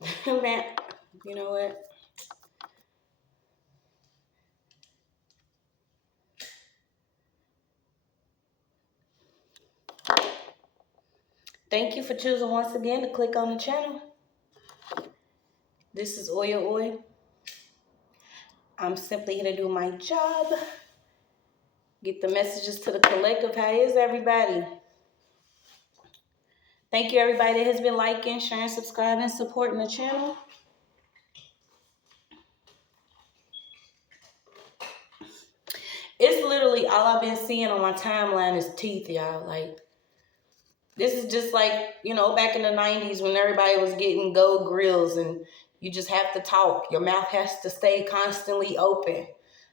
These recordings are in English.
Man, you know what? Thank you for choosing once again to click on the channel. This is OYAOY. I'm simply here to do my job. Get the messages to the collective. How is everybody? Thank you everybody that has been liking, sharing, subscribing, supporting the channel. It's literally all I've been seeing on my timeline is teeth, y'all. Like, this is just like, back in the 90s when everybody was getting gold grills and you just have to talk. Your mouth has to stay constantly open.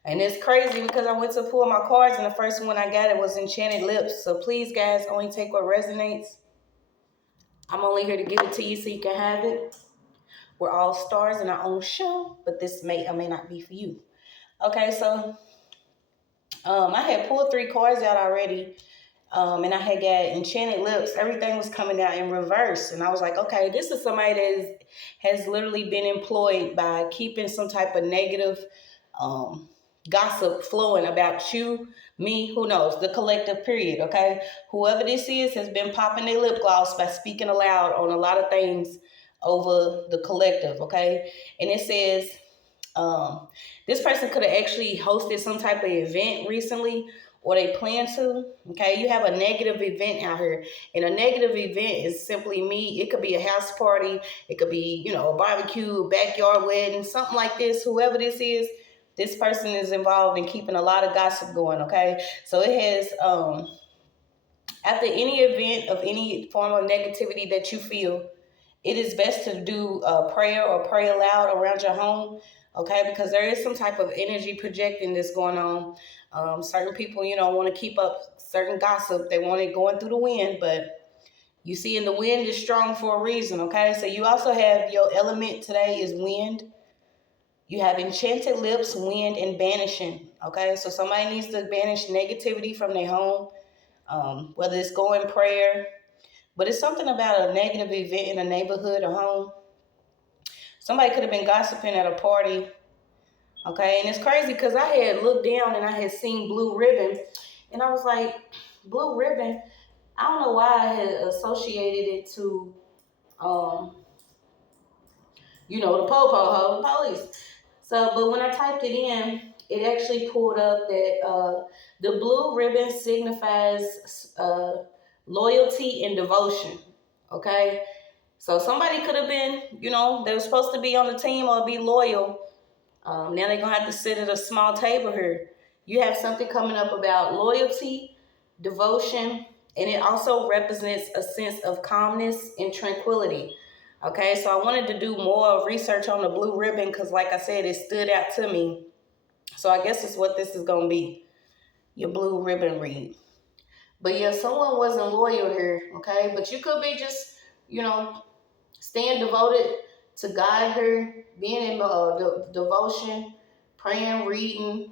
And it's crazy because I went to pull my cards and the first one I got, it was Enchanted Lips. So please, guys, only take what resonates. I'm only here to give it to you so you can have it. We're all stars in our own show, but this may or may not be for you. Okay, so I had pulled 3 cards out already. And I had got Enchanted Lips. Everything was coming out in reverse. And I was like, okay, this is somebody that has literally been employed by keeping some type of negative gossip flowing about you, me, who knows, the collective period, okay? Whoever this is has been popping their lip gloss by speaking aloud on a lot of things over the collective, okay? And it says, this person could have actually hosted some type of event recently, or they plan to. Okay, you have a negative event out here, and a negative event is simply me. It could be a house party, it could be, a barbecue, backyard wedding, something like this. Whoever this is, this person is involved in keeping a lot of gossip going. Okay, so it has after any event of any form of negativity that you feel, it is best to do a prayer or pray aloud around your home, okay? Because there is some type of energy projecting that's going on. Certain people, want to keep up certain gossip. They want it going through the wind, but you see, in the wind is strong for a reason, okay? So you also have your element today is wind. You have Enchanted Lips, wind, and banishing, okay? So somebody needs to banish negativity from their home, whether it's going prayer, but it's something about a negative event in a neighborhood or home. Somebody could have been gossiping at a party, okay? And it's crazy because I had looked down and I had seen blue ribbon, and I was like, blue ribbon? I don't know why I had associated it to, the po-po, police. So, but when I typed it in, it actually pulled up that the blue ribbon signifies loyalty and devotion, okay? So somebody could have been, they were supposed to be on the team or be loyal. Now they're going to have to sit at a small table here. You have something coming up about loyalty, devotion, and it also represents a sense of calmness and tranquility. Okay, so I wanted to do more research on the blue ribbon because, like I said, it stood out to me. So I guess it's what this is going to be, your blue ribbon read. But yeah, someone wasn't loyal here, okay? But you could be just, staying devoted to God here, being in devotion, praying, reading,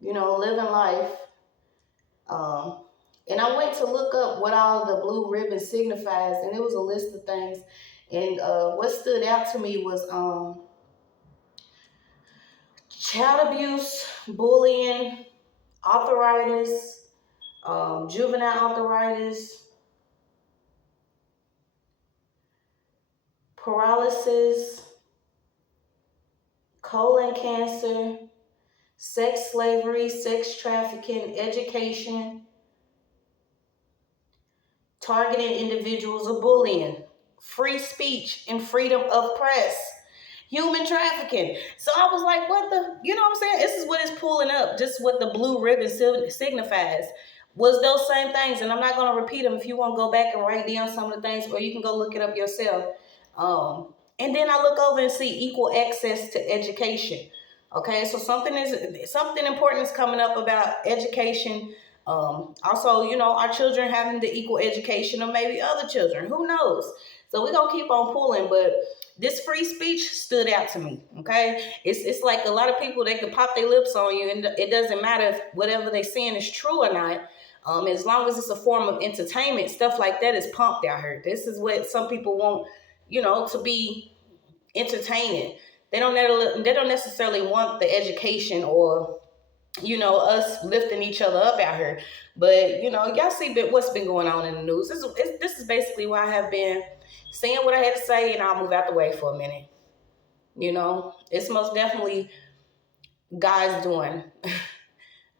living life. And I went to look up what all the blue ribbon signifies, and it was a list of things. And what stood out to me was child abuse, bullying, arthritis, juvenile arthritis, paralysis, colon cancer, sex slavery, sex trafficking, education, targeting individuals or bullying, free speech and freedom of press, human trafficking. So I was like, what the, you know what I'm saying? This is what it's pulling up, just what the blue ribbon signifies. Was those same things, and I'm not going to repeat them. If you want to go back and write down some of the things, or you can go look it up yourself. And then I look over and see equal access to education. Okay, so something important is coming up about education. Also, our children having the equal education, or maybe other children, who knows? So we're gonna keep on pulling, but this free speech stood out to me. Okay, it's like a lot of people, they can pop their lips on you, and it doesn't matter if whatever they're saying is true or not. As long as it's a form of entertainment, stuff like that is pumped out here. This is what some people want, to be entertaining. They don't necessarily want the education or, us lifting each other up out here. But, y'all see what's been going on in the news. This is basically why I have been saying what I had to say, and I'll move out the way for a minute. It's most definitely God's doing.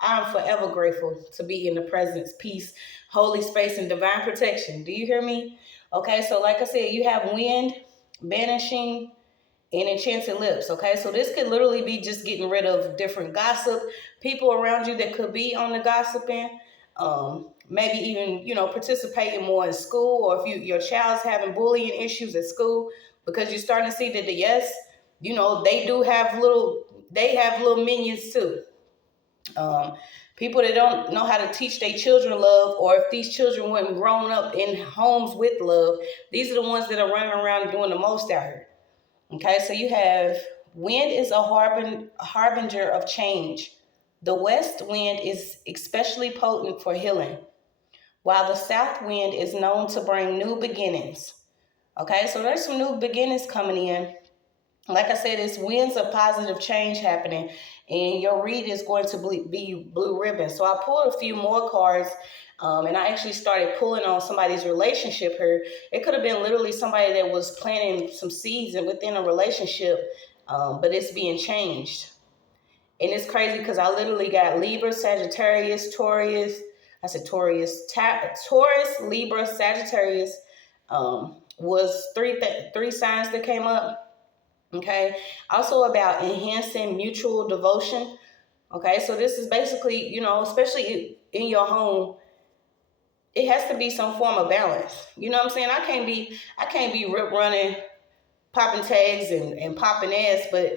I'm forever grateful to be in the presence, peace, holy space, and divine protection. Do you hear me? Okay, so like I said, you have wind, banishing, and enchanted lips. Okay, so this could literally be just getting rid of different gossip, people around you that could be on the gossiping. Maybe even participating more in school, or if your child's having bullying issues at school, because you're starting to see that they have little minions too. People that don't know how to teach their children love, or if these children weren't grown up in homes with love, these are the ones that are running around doing the most out here. Okay, so you have wind is a harbinger of change. The west wind is especially potent for healing, while the south wind is known to bring new beginnings. Okay, so there's some new beginnings coming in. Like I said, it's winds of positive change happening, and your read is going to be blue ribbon. So I pulled a few more cards, and I actually started pulling on somebody's relationship here. It could have been literally somebody that was planting some seeds within a relationship, but it's being changed. And it's crazy because I literally got Libra, Sagittarius, Taurus. I said Taurus, Taurus, Libra, Sagittarius. Was three signs that came up. Okay. Also about enhancing mutual devotion. Okay. So this is basically, especially in your home, it has to be some form of balance. You know what I'm saying? I can't be rip running, popping tags and popping ass, but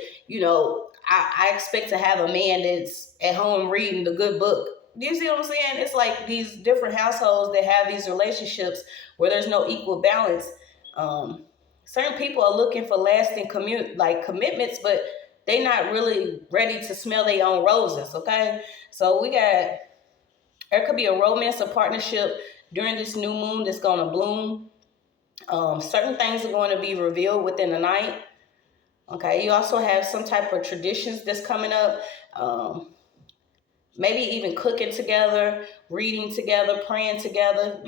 I expect to have a man that's at home reading the good book. Do you see what I'm saying? It's like these different households that have these relationships where there's no equal balance. Certain people are looking for lasting commitments, but they're not really ready to smell their own roses. Okay, so there could be a romance or partnership during this new moon that's going to bloom. Certain things are going to be revealed within the night. Okay, you also have some type of traditions that's coming up. Maybe even cooking together, reading together, praying together,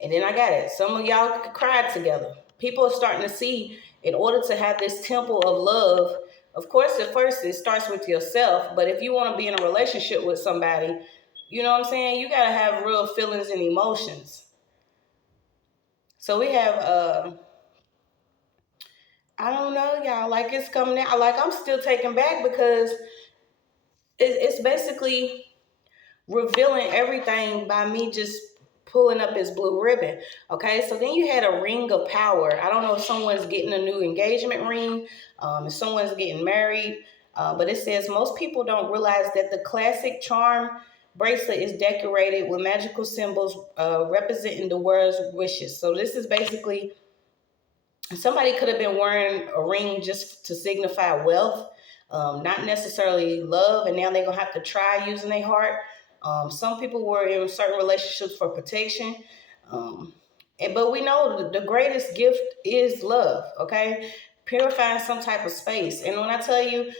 And then I got it. Some of y'all could cry together. People are starting to see, in order to have this temple of love, of course, at first it starts with yourself. But if you want to be in a relationship with somebody, you know what I'm saying? You got to have real feelings and emotions. So we have, I don't know, y'all. Like, it's coming out. Like, I'm still taken back because it's basically revealing everything by me just pulling up his blue ribbon. Okay, so then you had a ring of power. I don't know if someone's getting a new engagement ring, if someone's getting married, but it says most people don't realize that the classic charm bracelet is decorated with magical symbols representing the world's wishes. So this is basically, somebody could have been wearing a ring just to signify wealth, not necessarily love, and now they're going to have to try using their heart. Some people were in certain relationships for protection. But we know the greatest gift is love, okay? Purifying some type of space. And when I tell you,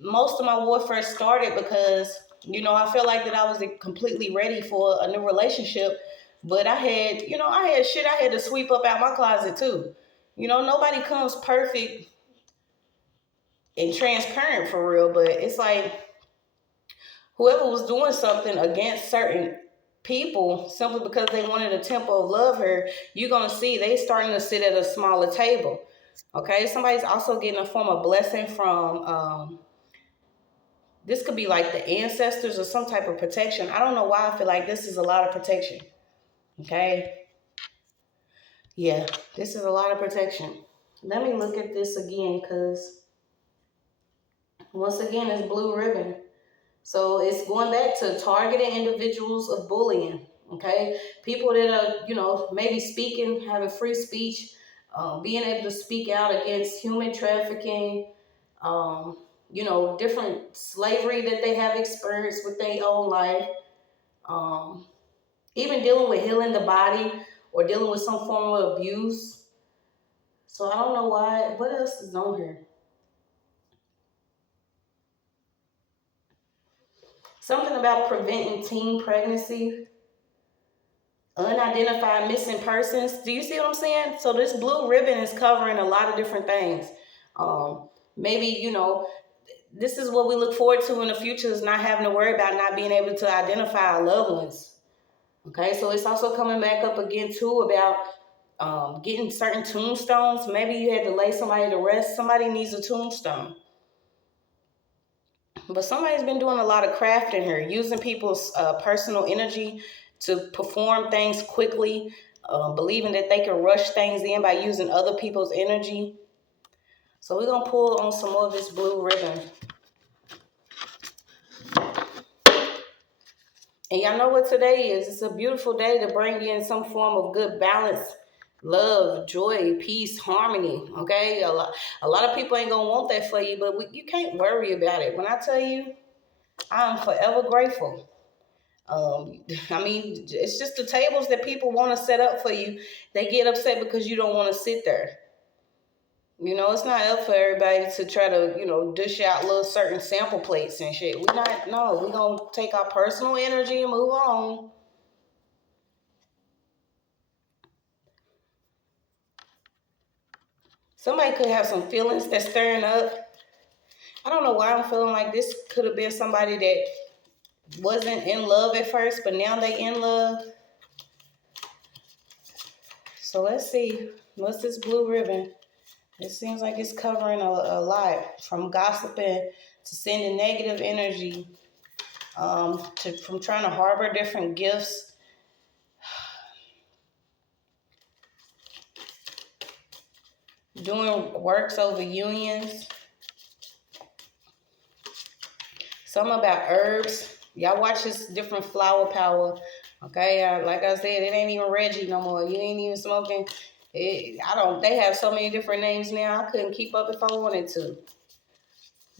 most of my warfare started because, I felt like that I was completely ready for a new relationship. But I had shit I had to sweep up out my closet too. Nobody comes perfect and transparent for real, but it's like whoever was doing something against certain people simply because they wanted a temple of love here, you're going to see they starting to sit at a smaller table. Okay, somebody's also getting a form of blessing from, this could be like the ancestors or some type of protection. I don't know why I feel like this is a lot of protection. Okay. Yeah, this is a lot of protection. Let me look at this again because once again, it's blue ribbon. So it's going back to targeting individuals of bullying, okay? People that are, maybe speaking, having free speech, being able to speak out against human trafficking, different slavery that they have experienced with their own life, even dealing with healing the body or dealing with some form of abuse. So I don't know why. What else is on here? Something about preventing teen pregnancy, unidentified missing persons. Do you see what I'm saying? So this blue ribbon is covering a lot of different things. Maybe, this is what we look forward to in the future, is not having to worry about not being able to identify our loved ones. Okay, so it's also coming back up again too about getting certain tombstones. Maybe you had to lay somebody to rest. Somebody needs a tombstone. But somebody's been doing a lot of crafting here, using people's personal energy to perform things quickly, believing that they can rush things in by using other people's energy. So we're going to pull on some more of this blue ribbon. And y'all know what today is. It's a beautiful day to bring in some form of good balance, love, joy, peace, harmony, okay? A lot of people ain't going to want that for you, but you can't worry about it. When I tell you, I'm forever grateful. It's just the tables that people want to set up for you. They get upset because you don't want to sit there. It's not up for everybody to try to, dish out little certain sample plates and shit. We're going to take our personal energy and move on. Somebody could have some feelings that's stirring up. I don't know why I'm feeling like this could have been somebody that wasn't in love at first, but now they in love. So let's see. What's this blue ribbon? It seems like it's covering a lot, from gossiping to sending negative energy, from trying to harbor different gifts. Doing works over unions. Something about herbs. Y'all watch this different flower power. Okay, like I said, it ain't even Reggie no more. You ain't even smoking. They have so many different names now. I couldn't keep up if I wanted to.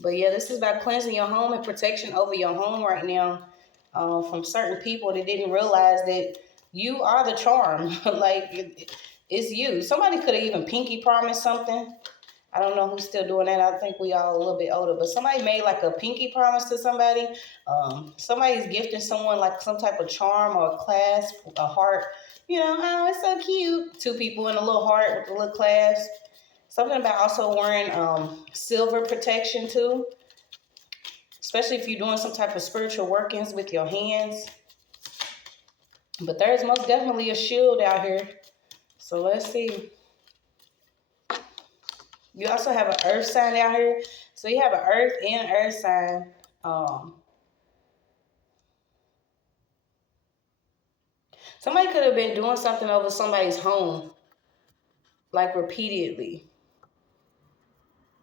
But yeah, this is about cleansing your home and protection over your home right now, from certain people that didn't realize that you are the charm. It's you. Somebody could have even pinky promised something. I don't know who's still doing that. I think we all a little bit older, but somebody made like a pinky promise to somebody. Somebody's gifting someone like some type of charm or a clasp, a heart. Oh, it's so cute. Two people in a little heart with a little clasp. Something about also wearing silver protection too, especially if you're doing some type of spiritual workings with your hands. But there's most definitely a shield out here. So let's see. You also have an earth sign out here. So you have an earth and earth sign. Somebody could have been doing something over somebody's home, like repeatedly.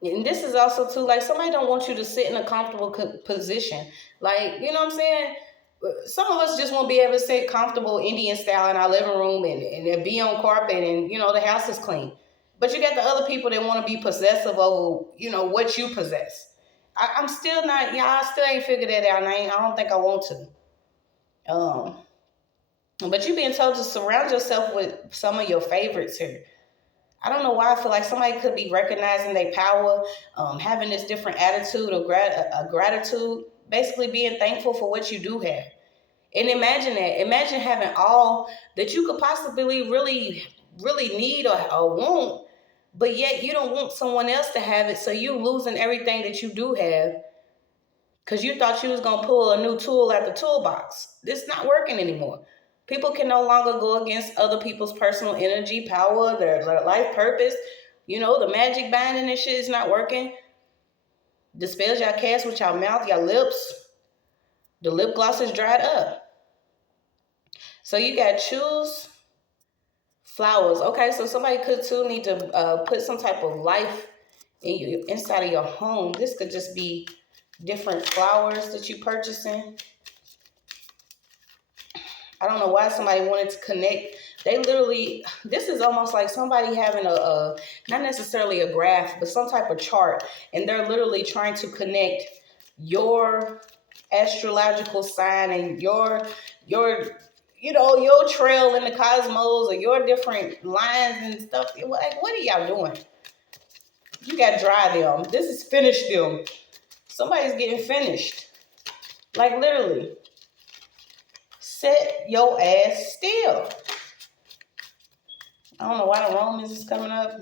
And this is also too, like, somebody don't want you to sit in a comfortable position. Like, you know what I'm saying? Some of us just want to be able to sit comfortable Indian style in our living room and be on carpet and, the house is clean. But you got the other people that want to be possessive over, what you possess. I'm still not, I still ain't figured that out. And I don't think I want to. But you're being told to surround yourself with some of your favorites here. I don't know why I feel like somebody could be recognizing their power, having this different attitude of gratitude, basically being thankful for what you do have. And imagine that. Imagine having all that you could possibly really, really need or want, but yet you don't want someone else to have it, so you're losing everything that you do have because you thought you was going to pull a new tool out the toolbox. This is not working anymore. People can no longer go against other people's personal energy, power, their life purpose. The magic binding and shit is not working. The spells y'all cast with y'all mouth, y'all lips, the lip gloss is dried up. So you got choose flowers. Okay, so somebody could too need to put some type of life inside of your home. This could just be different flowers that you're purchasing. I don't know why somebody wanted to connect. This is almost like somebody having a not necessarily a graph, but some type of chart. And they're literally trying to connect your astrological sign and your your trail in the cosmos or your different lines and stuff. Like, what are y'all doing? You got to dry them. This is finish them. Somebody's getting finished. Like, literally. Set your ass still. I don't know why the Romans is coming up.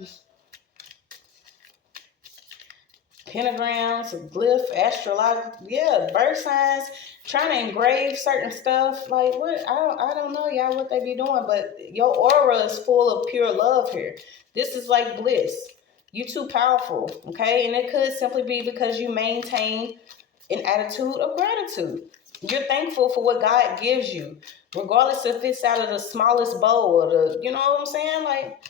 Pentagrams, glyph, astrological, birth signs, trying to engrave certain stuff. Like, what? I don't know, y'all, what they be doing, but your aura is full of pure love here. This is like bliss. You too powerful, okay? And it could simply be because you maintain an attitude of gratitude. You're thankful for what God gives you, regardless if it's out of the smallest bowl or the, you know what I'm saying? Like,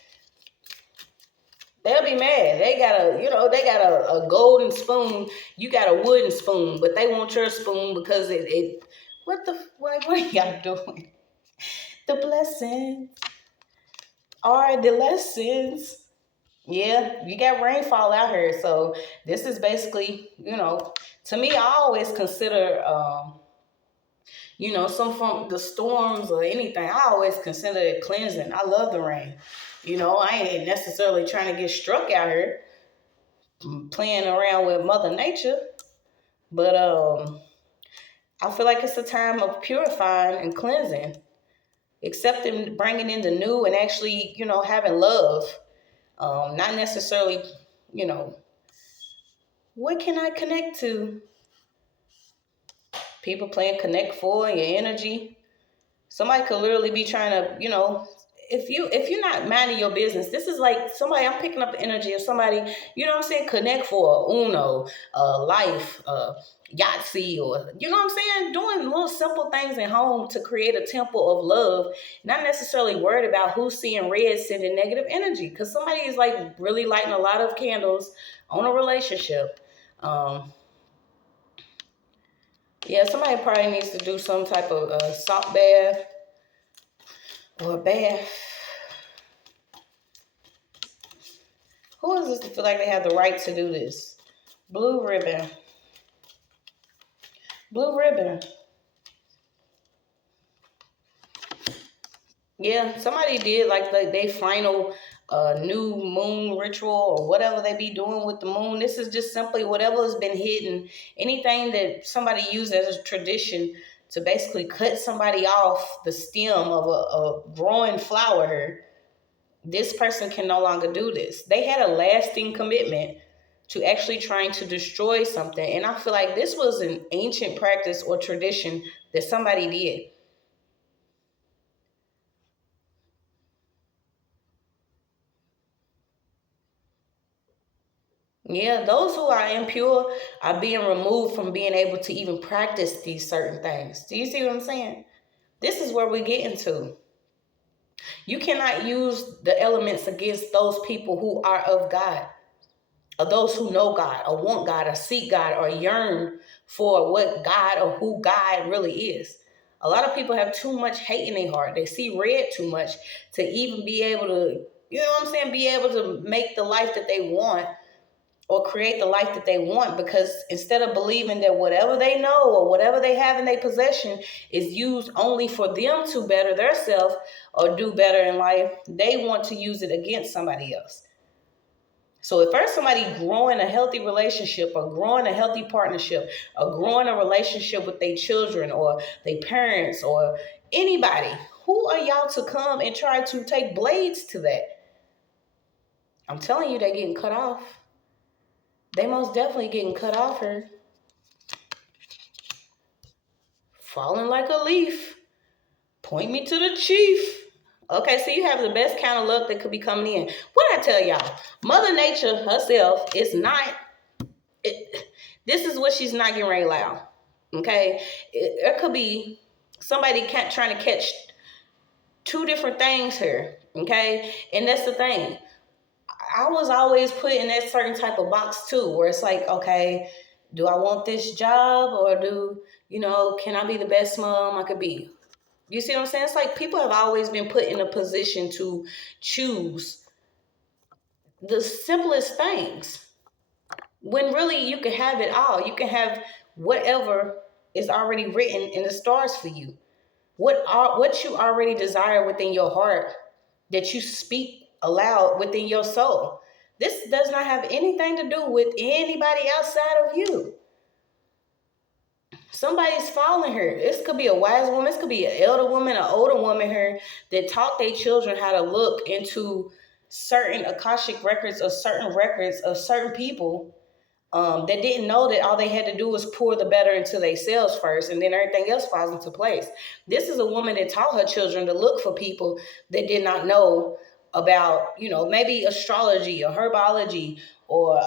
they'll be mad. They got a golden spoon. You got a wooden spoon, but they want your spoon because what are y'all doing? The blessings are the lessons. Yeah, you got rainfall out here. So this is basically, to me, I always consider, some from the storms or anything, I always consider it cleansing. I love the rain. I ain't necessarily trying to get struck out here playing around with Mother Nature, but I feel like it's a time of purifying and cleansing, accepting, bringing in the new, and actually, having love. Not necessarily, what can I connect to? People playing Connect Four and your energy. Somebody could literally be trying to, if you're not minding your business, this is like somebody, I'm picking up the energy of somebody, you know what I'm saying, Connect for Uno, life, Yahtzee, or, you know what I'm saying, doing little simple things at home to create a temple of love, not necessarily worried about who's seeing red sending negative energy, because somebody is like really lighting a lot of candles on a relationship. Somebody probably needs to do some type of salt bath or a bath. Who is this to feel like they have the right to do this? Blue ribbon. Blue ribbon. Yeah, somebody did like they final new moon ritual or whatever they be doing with the moon. This is just simply whatever has been hidden. Anything that somebody used as a tradition to basically cut somebody off the stem of a growing flower here. This person can no longer do this. They had a lasting commitment to actually trying to destroy something. And I feel like this was an ancient practice or tradition that somebody did. Yeah, those who are impure are being removed from being able to even practice these certain things. Do you see what I'm saying? This is where we get into. You cannot use the elements against those people who are of God, or those who know God, or want God, or seek God, or yearn for what God or who God really is. A lot of people have too much hate in their heart. They see red too much to even be able to, you know what I'm saying, be able to make the life that they want or create the life that they want, because instead of believing that whatever they know or whatever they have in their possession is used only for them to better themselves or do better in life, they want to use it against somebody else. So if there's somebody growing a healthy relationship or growing a healthy partnership or growing a relationship with their children or their parents or anybody, who are y'all to come and try to take blades to that? I'm telling you, they're getting cut off. They most definitely getting cut off here. Falling like a leaf. Point me to the chief. Okay, so you have the best kind of luck that could be coming in. What I tell y'all, Mother Nature herself is not, this is what she's not getting ready to allow. Okay, it could be somebody trying to catch two different things here. Okay, and that's the thing. I was always put in that certain type of box too, where it's like, okay, do I want this job, or can I be the best mom I could be? You see what I'm saying? It's like people have always been put in a position to choose the simplest things, when really you can have it all. You can have whatever is already written in the stars for you. what you already desire within your heart that you speak aloud within your soul. This does not have anything to do with anybody outside of you. Somebody's following her. This could be a wise woman. This could be an elder woman, an older woman here that taught their children how to look into certain Akashic records of certain people that didn't know that all they had to do was pour the better into themselves first, and then everything else falls into place. This is a woman that taught her children to look for people that did not know about, maybe astrology or herbology or,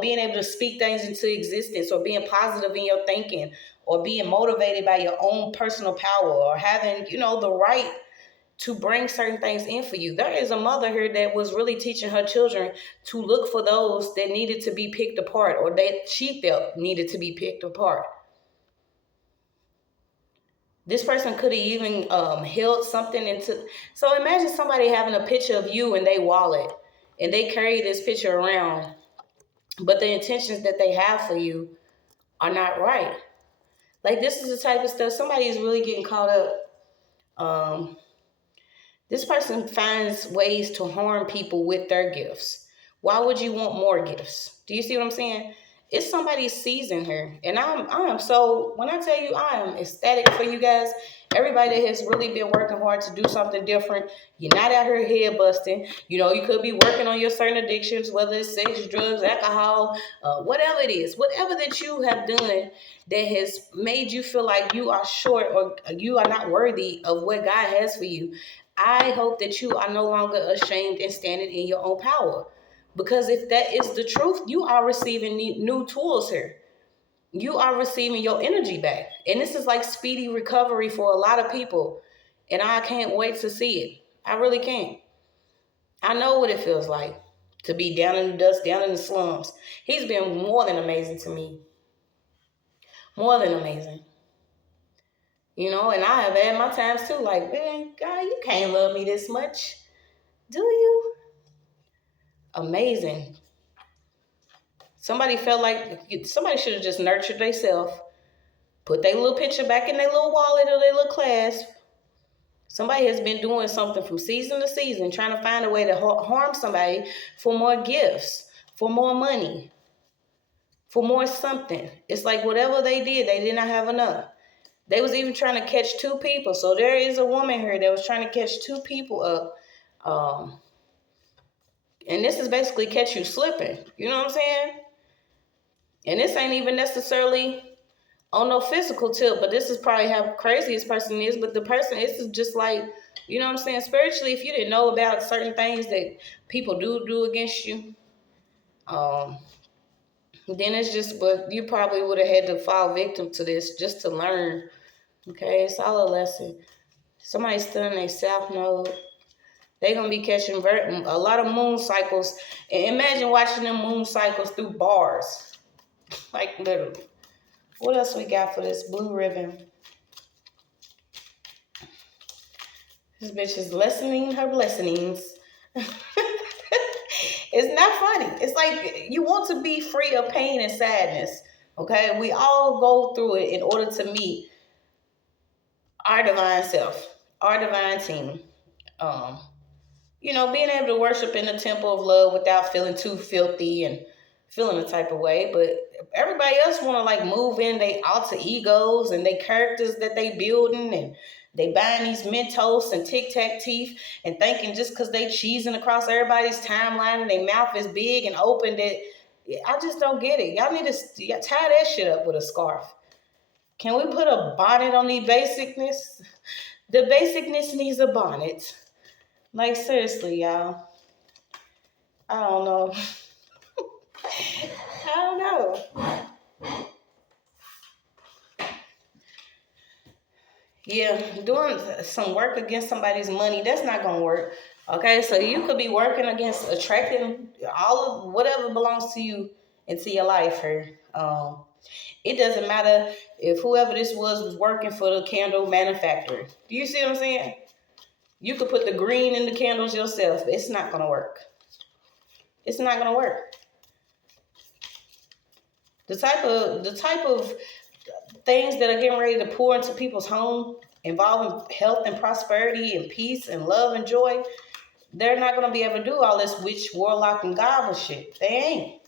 being able to speak things into existence, or being positive in your thinking, or being motivated by your own personal power, or having, the right to bring certain things in for you. There is a mother here that was really teaching her children to look for those that needed to be picked apart, or that she felt needed to be picked apart. This person could have even held something into. So imagine somebody having a picture of you in their wallet, and they carry this picture around, but the intentions that they have for you are not right. Like, this is the type of stuff somebody is really getting caught up. This person finds ways to harm people with their gifts. Why would you want more gifts? Do you see what I'm saying? It's somebody's season here. And I'm so, when I tell you I am ecstatic for you guys, everybody that has really been working hard to do something different. You're not out here head busting. You could be working on your certain addictions, whether it's sex, drugs, alcohol, whatever it is. Whatever that you have done that has made you feel like you are short or you are not worthy of what God has for you. I hope that you are no longer ashamed and standing in your own power. Because if that is the truth, you are receiving new tools here. You are receiving your energy back. And this is like speedy recovery for a lot of people. And I can't wait to see it. I really can't. I know what it feels like to be down in the dust, down in the slums. He's been more than amazing to me. More than amazing. And I have had my times too. Like, man, God, you can't love me this much. Do you? Amazing. Somebody felt like somebody should have just nurtured themselves, put their little picture back in their little wallet or their little clasp. Somebody has been doing something from season to season, trying to find a way to harm somebody for more gifts, for more money, for more something. It's like whatever they did not have enough. They was even trying to catch two people. So there is a woman here that was trying to catch two people up. And this is basically catch you slipping. You know what I'm saying? And this ain't even necessarily on no physical tip, but this is probably how crazy this person is. But the person, this is just like, you know what I'm saying? Spiritually, if you didn't know about certain things that people do against you, then it's just, but you probably would have had to fall victim to this just to learn. Okay, it's all a lesson. Somebody studying their South Node. They're going to be catching a lot of moon cycles. And imagine watching them moon cycles through bars. Like, literally. What else we got for this blue ribbon? This bitch is lessening her blessings. It's not funny. It's like you want to be free of pain and sadness. Okay? We all go through it in order to meet our divine self, our divine team. Being able to worship in the temple of love without feeling too filthy and feeling a type of way. But everybody else want to like move in their alter egos and their characters that they building, and they buying these Mentos and Tic Tac teeth and thinking just because they cheesing across everybody's timeline and their mouth is big and open that I just don't get it. Y'all need to tie that shit up with a scarf. Can we put a bonnet on the basicness? The basicness needs a bonnet. Like, seriously, y'all. I don't know. I don't know. Yeah, doing some work against somebody's money, that's not going to work. Okay, so you could be working against attracting all of whatever belongs to you into your life here. It doesn't matter if whoever this was working for the candle manufacturer. Do you see what I'm saying? You could put the green in the candles yourself. It's not going to work. It's not going to work. The type of things that are getting ready to pour into people's home, involving health and prosperity and peace and love and joy, they're not going to be able to do all this witch, warlock, and goblin shit. They ain't.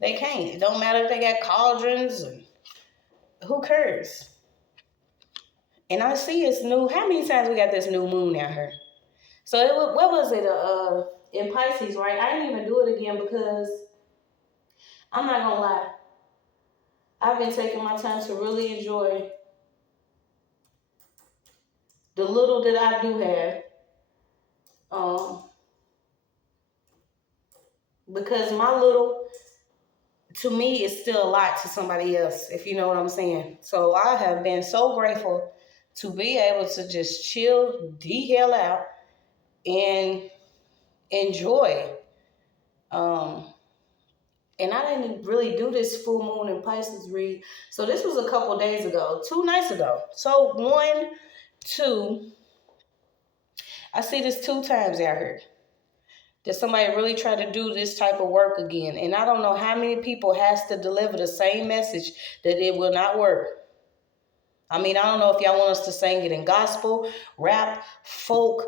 They can't. It don't matter if they got cauldrons. And who cares? And I see it's new. How many times we got this new moon out here? So what was it? In Pisces, right? I didn't even do it again because I'm not gonna lie. I've been taking my time to really enjoy the little that I do have. Because my little, to me, is still a lot to somebody else, if you know what I'm saying. So I have been so grateful to be able to just chill the hell out and enjoy. And I didn't really do this full moon and Pisces read. So this was a couple days ago, 2 nights ago. So 1, 2, I see this 2 times out here. That somebody really tried to do this type of work again. And I don't know how many people has to deliver the same message that it will not work. I mean, I don't know if y'all want us to sing it in gospel, rap, folk,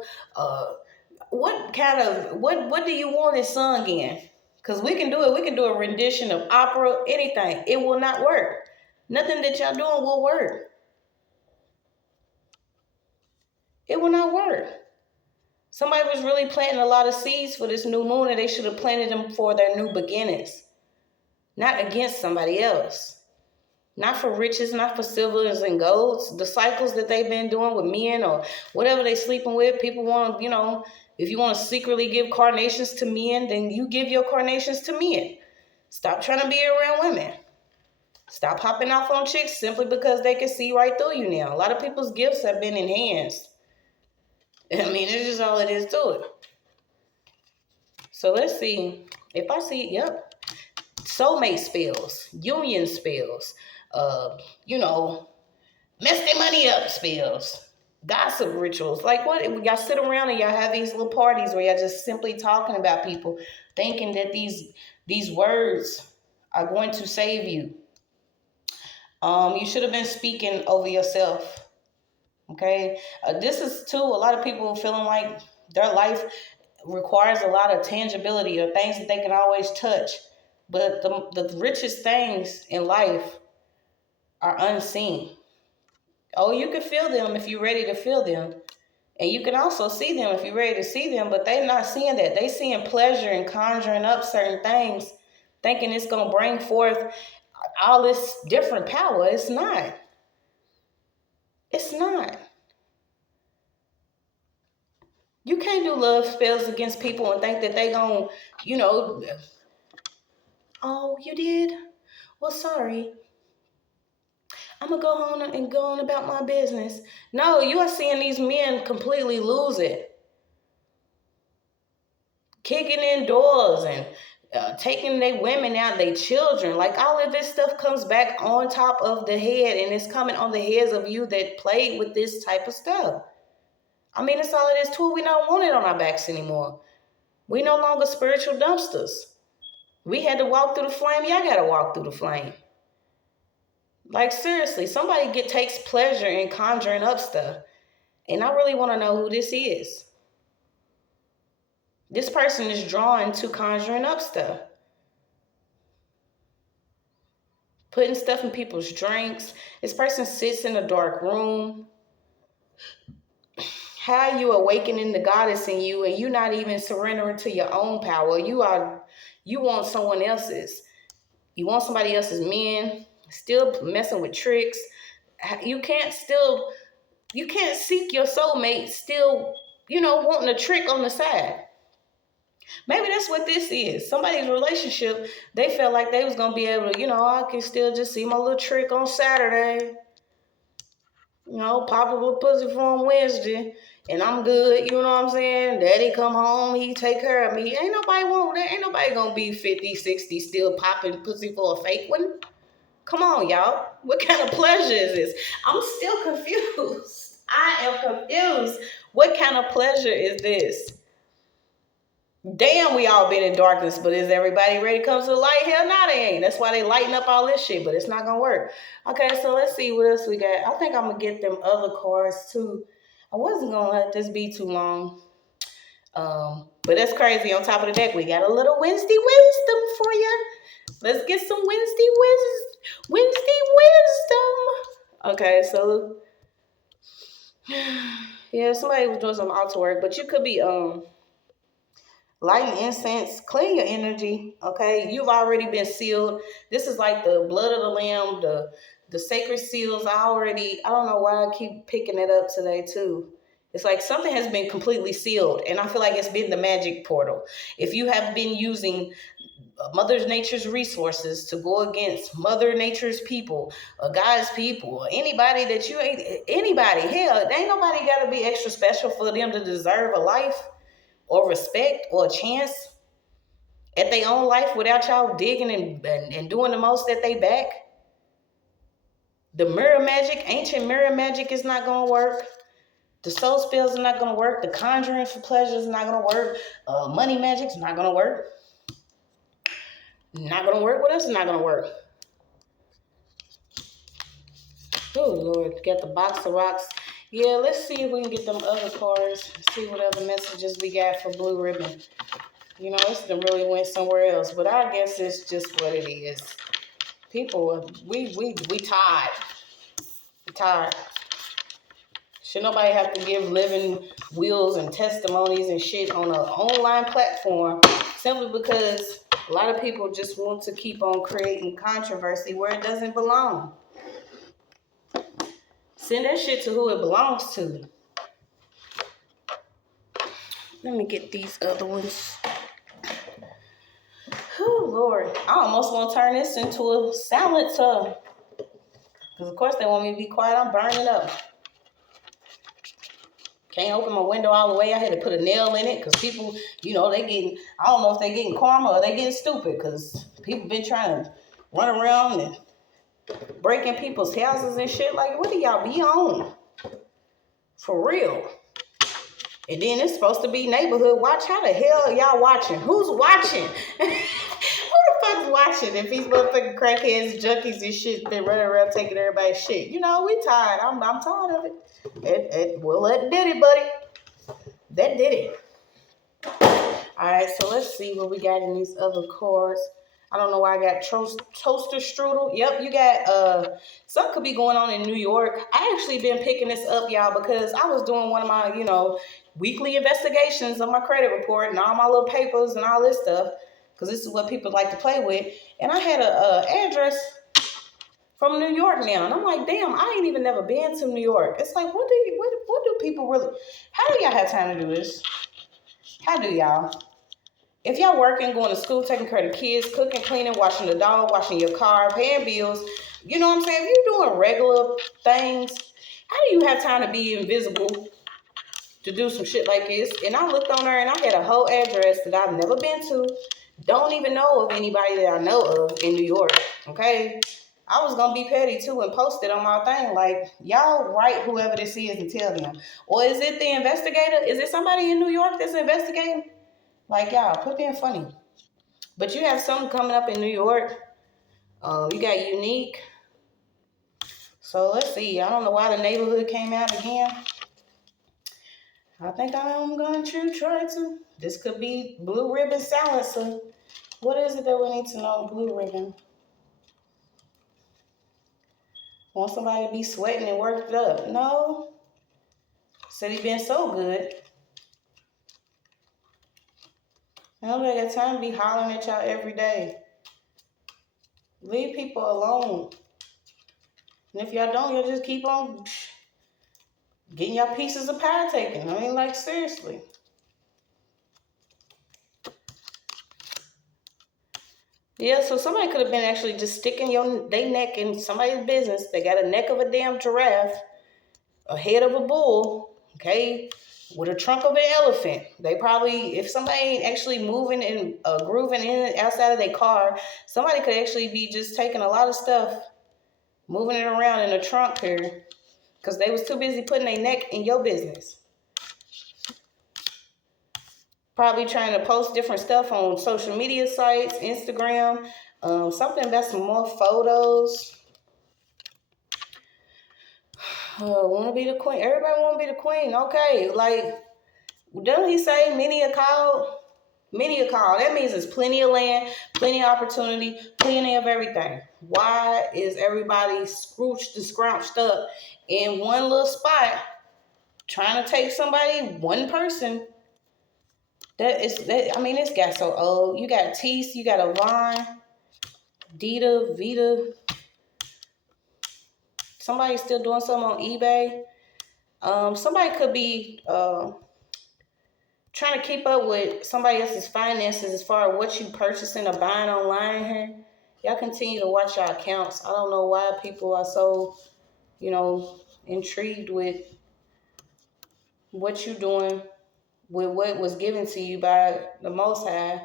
what do you want it sung in? Because we can do it. We can do a rendition of opera, anything. It will not work. Nothing that y'all doing will work. It will not work. Somebody was really planting a lot of seeds for this new moon, and they should have planted them for their new beginnings. Not against somebody else. Not for riches, not for silvers and golds. The cycles that they've been doing with men or whatever they sleeping with. People want, if you want to secretly give carnations to men, then you give your carnations to men. Stop trying to be around women. Stop hopping off on chicks simply because they can see right through you now. A lot of people's gifts have been enhanced. I mean, it's just all it is to it. So let's see. If I see, yep. Soulmate spells, union spells, mess their money up spells, gossip rituals. Like what? Y'all sit around and y'all have these little parties where y'all just simply talking about people, thinking that these words are going to save you. You should have been speaking over yourself. Okay? This is too, a lot of people feeling like their life requires a lot of tangibility or things that they can always touch. But the richest things in life are unseen. Oh, you can feel them if you're ready to feel them. And you can also see them if you're ready to see them, but they're not seeing that. They're seeing pleasure and conjuring up certain things, thinking it's going to bring forth all this different power. It's not. It's not. You can't do love spells against people and think that they going to, oh, you did? Well, sorry. I'm going to go home and go on about my business. No, you are seeing these men completely lose it. Kicking in doors and taking their women out, their children. Like all of this stuff comes back on top of the head, and it's coming on the heads of you that played with this type of stuff. I mean, it's all it is too. We don't want it on our backs anymore. We no longer spiritual dumpsters. We had to walk through the flame. Y'all got to walk through the flame. Like seriously, somebody takes pleasure in conjuring up stuff. And I really want to know who this is. This person is drawn to conjuring up stuff. Putting stuff in people's drinks. This person sits in a dark room. How are you awakening the goddess in you and you're not even surrendering to your own power? You want someone else's. You want somebody else's men. Still messing with tricks. You can't seek your soulmate still, wanting a trick on the side. Maybe that's what this is. Somebody's relationship, they felt like they was going to be able to, I can still just see my little trick on Saturday. Pop a little pussy from Wednesday, and I'm good, you know what I'm saying? Daddy come home, he take care of me. Ain't nobody want that. Ain't nobody going to be 50, 60 still popping pussy for a fake one. Come on, y'all. What kind of pleasure is this? I'm still confused. I am confused. What kind of pleasure is this? Damn, we all been in darkness, but is everybody ready to come to the light? Hell no, they ain't. That's why they lighting up all this shit, but it's not gonna work. Okay, so let's see what else we got. I think I'm gonna get them other cards too. I wasn't gonna let this be too long. But that's crazy. On top of the deck, we got a little Wednesday wisdom for you. Let's get some Wednesday wisdom. Okay, so yeah, somebody was doing some altar work, but you could be lighting incense, clean your energy. Okay, you've already been sealed. This is like the blood of the lamb, the sacred seals. I don't know why I keep picking it up today too. It's like something has been completely sealed, and I feel like it's been the magic portal. If you have been using Mother Nature's resources to go against Mother Nature's people, or God's people, or anybody that you ain't, anybody, hell, ain't nobody got to be extra special for them to deserve a life or respect or a chance at their own life without y'all digging and doing the most that they back. The mirror magic, ancient mirror magic is not going to work. The soul spells are not going to work. The conjuring for pleasure is not going to work. Money magic is not going to work. Not going to work. What else is not going to work? Oh, Lord. Got the box of rocks. Yeah, let's see if we can get them other cards. See what other messages we got for Blue Ribbon. You know, this done really went somewhere else. But I guess it's just what it is. People, we tired. We're tired. Should nobody have to give living wills and testimonies and shit on an online platform simply because a lot of people just want to keep on creating controversy where it doesn't belong. Send that shit to who it belongs to. Let me get these other ones. Oh, Lord. I almost want to turn this into a silencer. Because, of course, they want me to be quiet. I'm burning up. Can't open my window all the way. I had to put a nail in it because people, you know, I don't know if they're getting karma or they getting stupid because people been trying to run around and breaking people's houses and shit. Like, what do y'all be on? For real. And then it's supposed to be neighborhood watch. How the hell are y'all watching? Who's watching? Who the fuck's watching if these motherfucking crackheads, junkies and shit been running around taking everybody's shit? You know, we tired. I'm tired of it. Well, that did it, buddy. That did it. All right, so let's see what we got in these other cards. I don't know why I got toaster strudel. Yep, you got something could be going on in New York. I actually been picking this up, y'all, because I was doing one of my, weekly investigations on my credit report and all my little papers and all this stuff, because this is what people like to play with. And I had a address from New York now, and I'm like, damn, I ain't even never been to New York. It's like, what do people really? How do y'all have time to do this? How do y'all? If y'all working, going to school, taking care of the kids, cooking, cleaning, washing the dog, washing your car, paying bills, you know what I'm saying? If you're doing regular things, how do you have time to be invisible to do some shit like this? And I looked on there and I had a whole address that I've never been to. Don't even know of anybody that I know of in New York, okay? I was going to be petty too and post it on my thing. Like, y'all write whoever this is and tell them. Or is it the investigator? Is it somebody in New York that's investigating? Like, y'all, quit being funny. But you have something coming up in New York. You got Unique. So let's see. I don't know why the neighborhood came out again. I think I'm going to try to. This could be Blue Ribbon Silencer. What is it that we need to know, Blue Ribbon? Want somebody to be sweating and worked up? No. Said he been so good. Nobody got time to be hollering at y'all every day. Leave people alone. And if y'all don't, you'll just keep on getting your pieces of pie taken. I mean, like, seriously. Yeah, so somebody could have been actually just sticking their neck in somebody's business. They got a neck of a damn giraffe, a head of a bull, okay, with a trunk of an elephant. They probably, if somebody ain't actually moving and grooving in outside of their car, somebody could actually be just taking a lot of stuff, moving it around in a trunk here, because they was too busy putting their neck in your business. Probably trying to post different stuff on social media sites, Instagram, something about some more photos. Want to be the queen. Everybody want to be the queen. Okay, like, don't he say many are called? Many are called. That means there's plenty of land, plenty of opportunity, plenty of everything. Why is everybody scrouched up in one little spot trying to take somebody, one person? It's got so old. You got Tease, you got Avon, Dita, Vita. Somebody still doing something on eBay. Somebody could be trying to keep up with somebody else's finances as far as what you purchasing or buying online here. Y'all continue to watch your accounts. I don't know why people are so, intrigued with what you're doing with what was given to you by the Most High,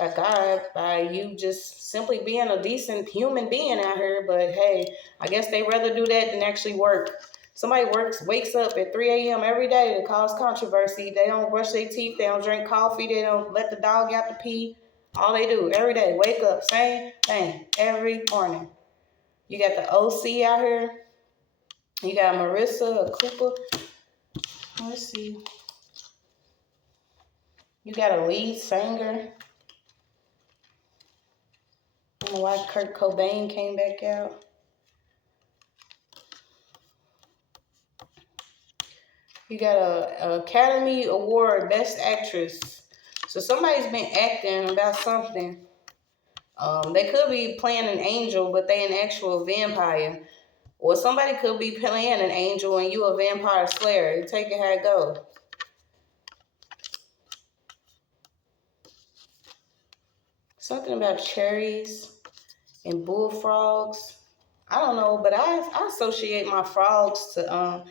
by God, by you just simply being a decent human being out here. But hey, I guess they rather do that than actually work. Somebody wakes up at 3 a.m. every day to cause controversy. They don't brush their teeth. They don't drink coffee. They don't let the dog out to pee. All they do every day, wake up, same thing every morning. You got the OC out here. You got Marissa, Cooper. Let's see. You got a lead singer. I don't know why Kurt Cobain came back out. You got a Academy Award Best Actress. So somebody's been acting about something. They could be playing an angel, but they an actual vampire. Or somebody could be playing an angel and you a vampire slayer. You take it how it goes. Something about cherries and bullfrogs. I don't know, but I associate my frogs to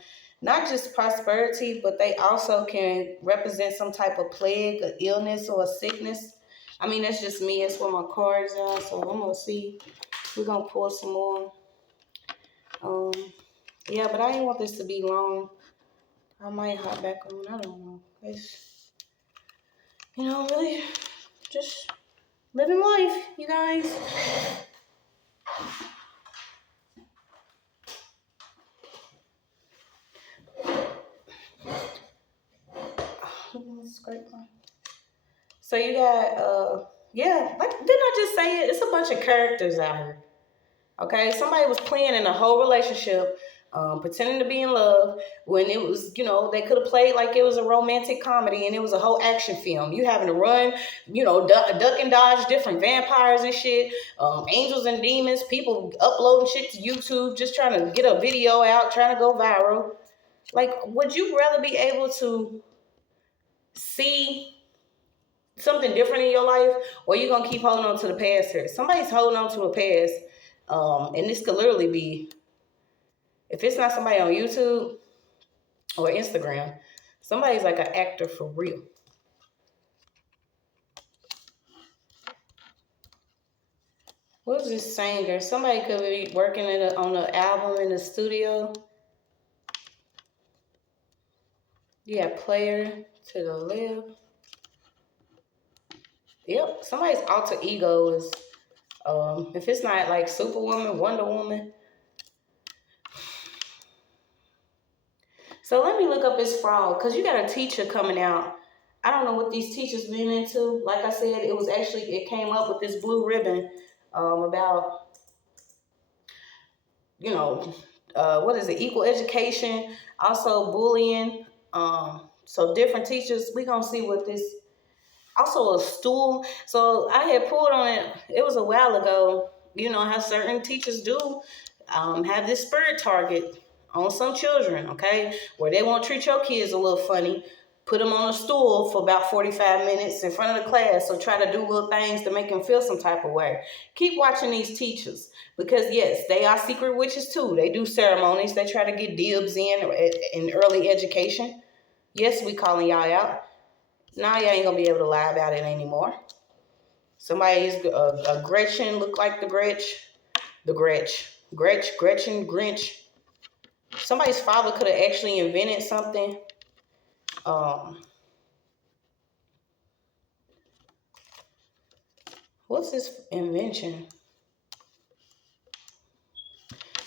not just prosperity, but they also can represent some type of plague, an illness, or a sickness. I mean, that's just me. That's what my cards are. So I'm gonna see. We're gonna pull some more. Yeah, but I didn't want this to be long. I might hop back on. I don't know. It's, really just living life, you guys. So you got, like, didn't I just say it? It's a bunch of characters out here. Okay, somebody was playing in a whole relationship, pretending to be in love when it was, they could have played like it was a romantic comedy and it was a whole action film. You having to run, duck and dodge different vampires and shit, angels and demons, people uploading shit to YouTube, just trying to get a video out, trying to go viral. Like, would you rather be able to see something different in your life, or you gonna keep holding on to the past here? Somebody's holding on to a past, and this could literally be, if it's not somebody on YouTube or Instagram, somebody's like an actor for real. What's this singer? Somebody could be working on an album in the studio. You have player to the left. Yep, somebody's alter ego is, if it's not like Superwoman, Wonder Woman. So let me look up this frog, because you got a teacher coming out. I don't know what these teachers been into. Like I said, it came up with this blue ribbon about, what is it, equal education, also bullying. So different teachers, we gonna see what this, also a stool. So I had pulled on it, it was a while ago, how certain teachers do have this spirit target on some children, okay, where they won't treat your kids a little funny, put them on a stool for about 45 minutes in front of the class, or try to do little things to make them feel some type of way. Keep watching these teachers, because yes, they are secret witches too. They do ceremonies. They try to get dibs in early education. Yes, we calling y'all out. Now y'all ain't gonna be able to lie about it anymore. Somebody's a Gretchen, look like the Gretchen, Grinch. Somebody's father could have actually invented something. What's this invention?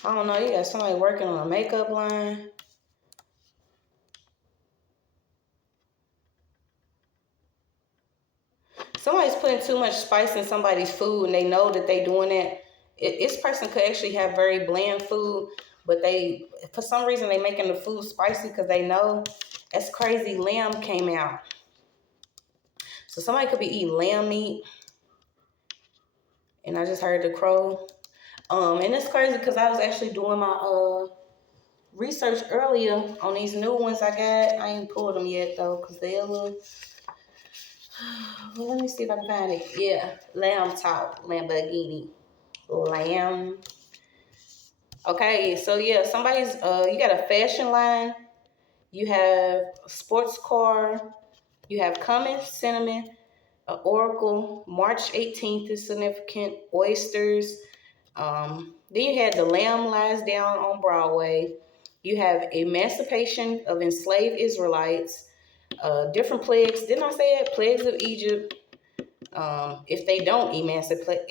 I don't know. You got somebody working on a makeup line. Somebody's putting too much spice in somebody's food and they know that they doing it. This person could actually have very bland food, but they, for some reason, they making the food spicy because they know. That's crazy. Lamb came out. So somebody could be eating lamb meat. And I just heard the crow. And it's crazy because I was actually doing my research earlier on these new ones I got. I ain't pulled them yet though because they're a little. Let me see if I can find it. Yeah, lamb talk, Lamborghini, lamb. Okay, so yeah, somebody's. You got a fashion line. You have a sports car. You have cumin, cinnamon, oracle. March 18th is significant. Oysters. Then you had The Lamb Lies Down on Broadway. You have Emancipation of Enslaved Israelites. Different plagues. Didn't I say it? Plagues of Egypt. If they don't emancipate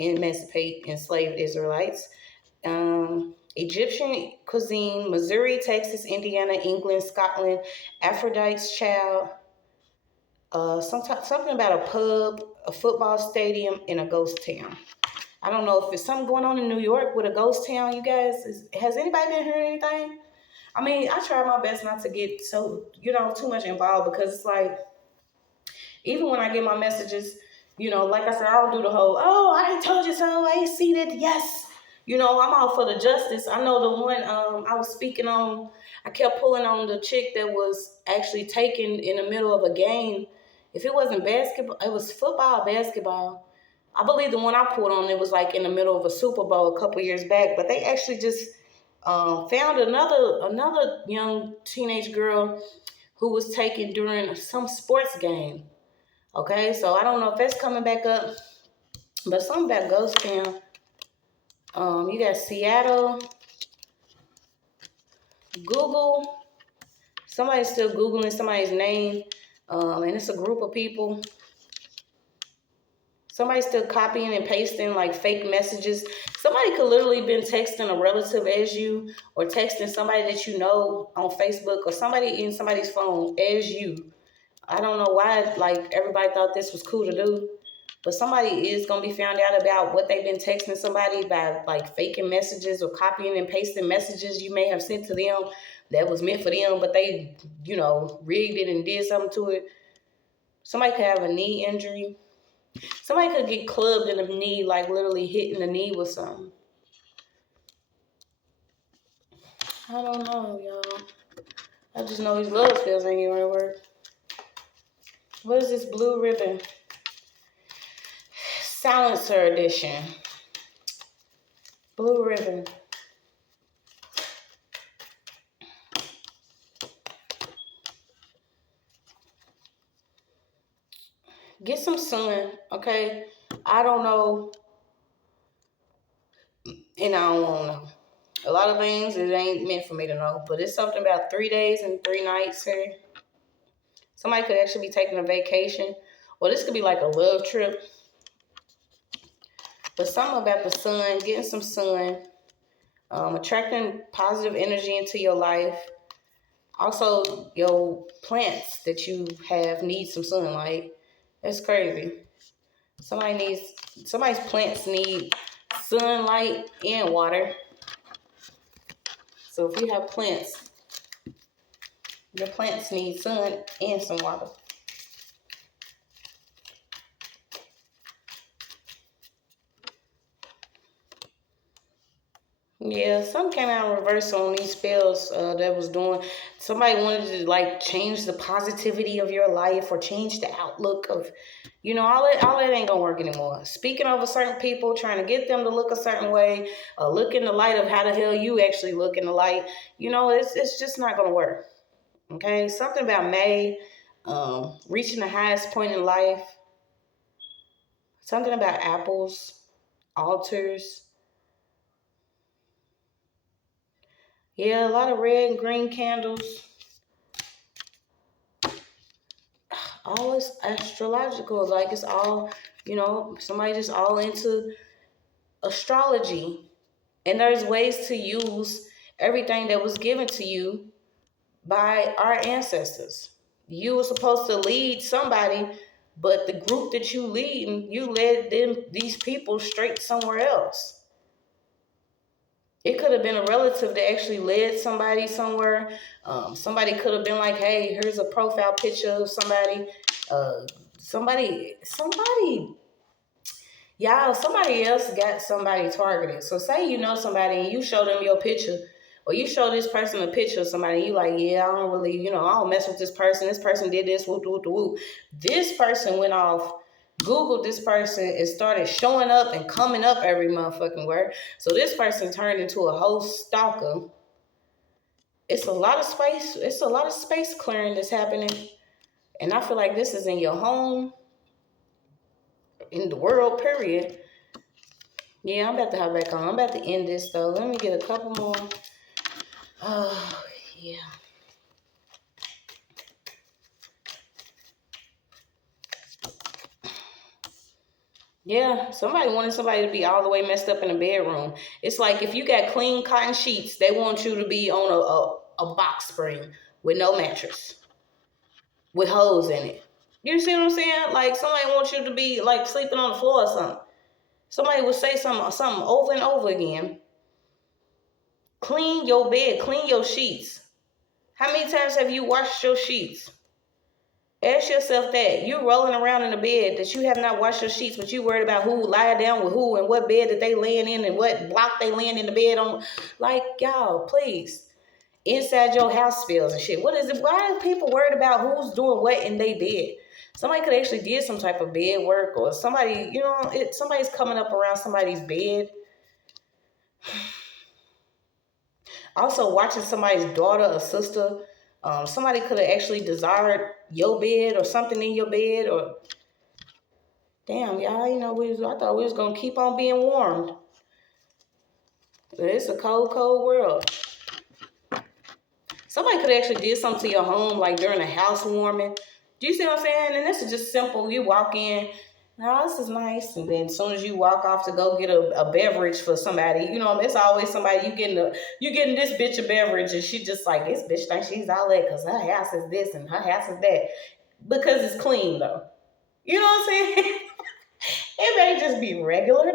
enslaved Israelites. Egyptian cuisine, Missouri, Texas, Indiana, England, Scotland, Aphrodite's Child. Something about a pub, a football stadium, and a ghost town. I don't know if it's something going on in New York with a ghost town, you guys. Has anybody been hearing anything? I mean, I try my best not to get so, too much involved because it's like, even when I get my messages, like I said, I don't do the whole, oh, I ain't told you so, I ain't seen it, yes. I'm all for the justice. I know the one I was speaking on, I kept pulling on the chick that was actually taken in the middle of a game. If it wasn't basketball, it was football, basketball. I believe the one I pulled on, it was like in the middle of a Super Bowl a couple years back, but they actually just found another young teenage girl who was taken during some sports game. Okay, so I don't know if that's coming back up, but something about Ghost Town. You got Seattle, Google. Somebody's still Googling somebody's name, and it's a group of people. Somebody's still copying and pasting like fake messages. Somebody could literally been texting a relative as you, or texting somebody that you know on Facebook, or somebody in somebody's phone as you. I don't know why like everybody thought this was cool to do, but somebody is gonna be found out about what they've been texting somebody by like faking messages or copying and pasting messages you may have sent to them that was meant for them, but they, rigged it and did something to it. Somebody could have a knee injury. Somebody could get clubbed in the knee, like literally hitting the knee with something. I don't know, y'all. I just know these love spells ain't gonna work. What is this blue ribbon? Silencer edition. Blue ribbon. Get some sun, okay? I don't know, and I don't want to know. A lot of things, it ain't meant for me to know, but it's something about 3 days and 3 nights here. Somebody could actually be taking a vacation. Well, this could be like a love trip. But something about the sun, getting some sun, attracting positive energy into your life. Also, your plants that you have need some sunlight. That's crazy. Somebody's plants need sunlight and water. So if you have plants, your plants need sun and some water. Yeah, some came out in reverse on these spells that was doing. Somebody wanted to like change the positivity of your life or change the outlook of, all that ain't gonna work anymore. Speaking over certain people, trying to get them to look a certain way, look in the light of how the hell you actually look in the light. It's just not gonna work. Okay, something about May, reaching the highest point in life. Something about apples, altars. Yeah, a lot of red and green candles. all is astrological. Like it's all, somebody just all into astrology. And there's ways to use everything that was given to you by our ancestors. You were supposed to lead somebody, but the group that you lead, you led these people straight somewhere else. It could have been a relative that actually led somebody somewhere. Somebody could have been like, hey, here's a profile picture of somebody. Somebody somebody else got somebody targeted. So say you know somebody and you show them your picture, or you show this person a picture of somebody, and you like, yeah, I don't really, I don't mess with this person. This person did this, whoop, whoop, whoop. This person went off, Googled this person, and started showing up and coming up every motherfucking word. So this person turned into a whole stalker. It's a lot of space clearing that's happening. And I feel like this is in your home, in the world, period. Yeah, I'm about to hop back on. I'm about to end this, though. Let me get a couple more. Oh, yeah. Yeah, somebody wanted somebody to be all the way messed up in the bedroom. It's like if you got clean cotton sheets, they want you to be on a box spring with no mattress, with holes in it. You see what I'm saying? Like somebody wants you to be like sleeping on the floor or something. Somebody would say something over and over again. Clean your bed, clean your sheets. How many times have you washed your sheets? Ask yourself that. You're rolling around in a bed that you have not washed your sheets, but you worried about who lie down with who and what bed that they laying in and what block they laying in the bed on. Like, y'all, please. Inside your house spells and shit. What is it? Why are people worried about who's doing what in their bed? Somebody could actually did some type of bed work, or somebody, somebody's coming up around somebody's bed. Also, watching somebody's daughter or sister, somebody could have actually desired your bed or something in your bed, or damn, y'all, I thought we was gonna keep on being warmed. But it's a cold, cold world. Somebody could actually did something to your home, like during a housewarming. Do you see what I'm saying? And this is just simple. You walk in, oh, this is nice. And then as soon as you walk off to go get a beverage for somebody, it's always somebody, you getting this bitch a beverage, and she just like, this bitch thinks she's all that because her house is this and her house is that. Because it's clean, though. You know what I'm saying? It may just be regular,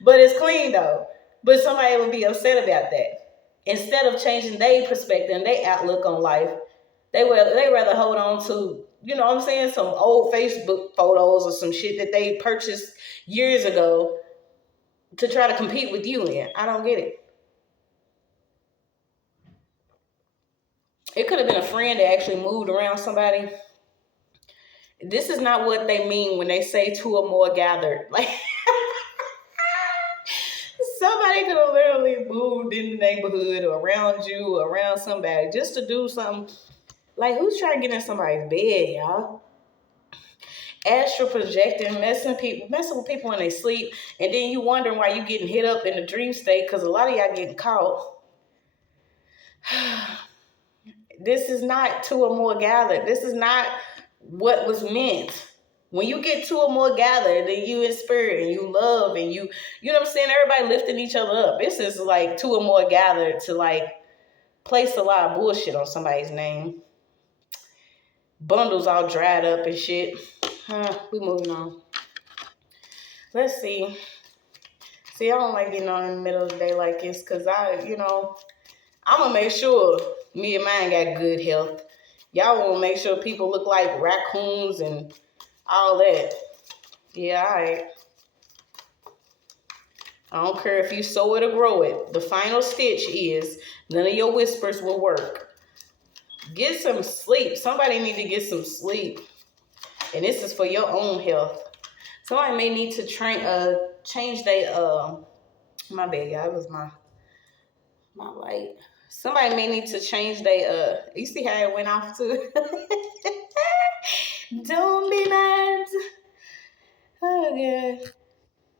but it's clean, though. But somebody would be upset about that. Instead of changing their perspective and their outlook on life, they rather hold on to, some old Facebook photos or some shit that they purchased years ago to try to compete with you in. I don't get it. It could have been a friend that actually moved around somebody. This is not what they mean when they say two or more gathered. Like, somebody could have literally moved in the neighborhood or around you or around somebody just to do something. Like, who's trying to get in somebody's bed, y'all? Astral projecting, messing with people when they sleep, and then you wondering why you getting hit up in the dream state, because a lot of y'all getting caught. This is not two or more gathered. This is not what was meant. When you get two or more gathered, then you in spirit and you love and you know what I'm saying? Everybody lifting each other up. This is like two or more gathered to like place a lot of bullshit on somebody's name. Bundles all dried up and shit. We moving on. Let's see. See, I don't like getting on in the middle of the day like this because I'm going to make sure me and mine got good health. Y'all want to make sure people look like raccoons and all that. Yeah, all right. I don't care if you sow it or grow it. The final stitch is none of your whispers will work. Get some sleep. Somebody need to get some sleep. And this is for your own health. Somebody may need to change their, my bad, y'all. It was my light. Somebody may need to change their, you see how it went off too? Don't be mad. Oh, God.